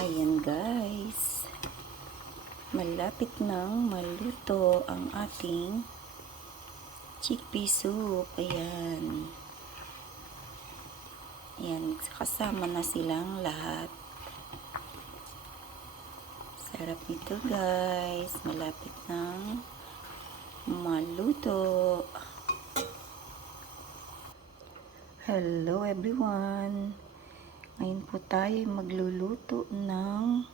Ayan guys, malapit nang maluto ang ating chickpea soup. Ayan. Ayan, kasama na silang lahat. Sarap nito guys, malapit nang maluto. Hello everyone. Ngayon po tayo magluluto ng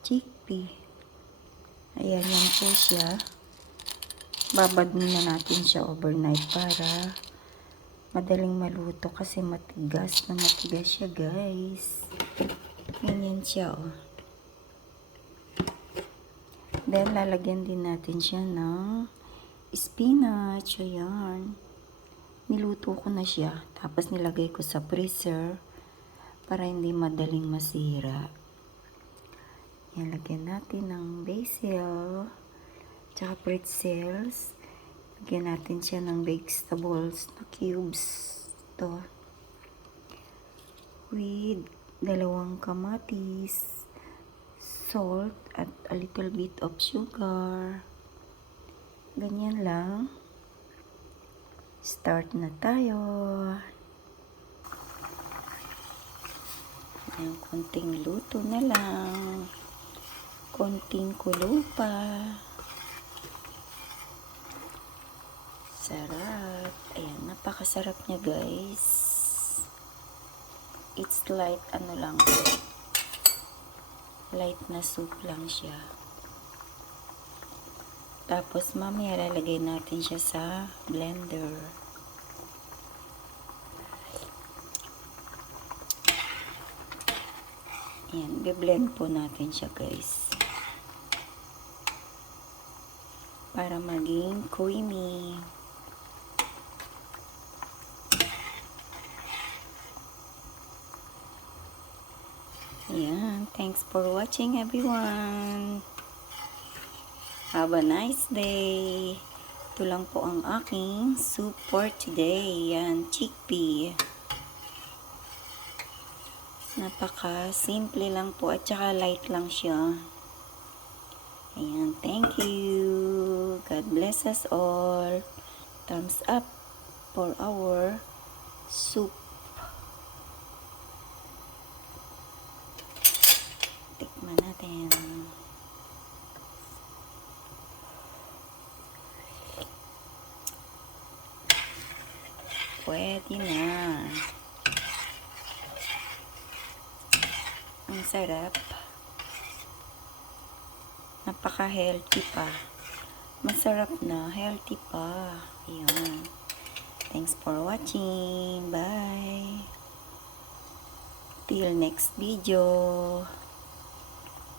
chickpea. Ayan, yan po siya. Babad muna natin siya overnight para madaling maluto kasi matigas siya guys. Ganyan siya oh. Then lalagyan din natin siya ng spinach. Ayan. Niluto ko na siya. Tapos nilagay ko sa freezer para hindi madaling masira. Yan, lagyan natin ng basil, tsaka pretzels. Lagyan natin siya ng vegetables na cubes. Ito. With 2 kamatis, salt, at a little bit of sugar. Ganyan lang. Start na tayo. Ayan, konting luto na lang. Konting kulo pa. Sarap. Ayan, napakasarap niya guys. It's light light na soup lang siya. Tapos mamaya lalagay natin siya sa blender. Ayan, be-blend po natin siya guys. Para maging creamy. Ayan, thanks for watching everyone. Have a nice day. Ito lang po ang aking soup for today. Ayan, chickpea. Napaka simple lang po at saka light lang siya. Ayan, thank you. God bless us all. Thumbs up for our soup. Tikman natin. Pwede na. Ang sarap. Napaka-healthy pa. Masarap na. Healthy pa. Ayan. Thanks for watching. Bye. Till next video.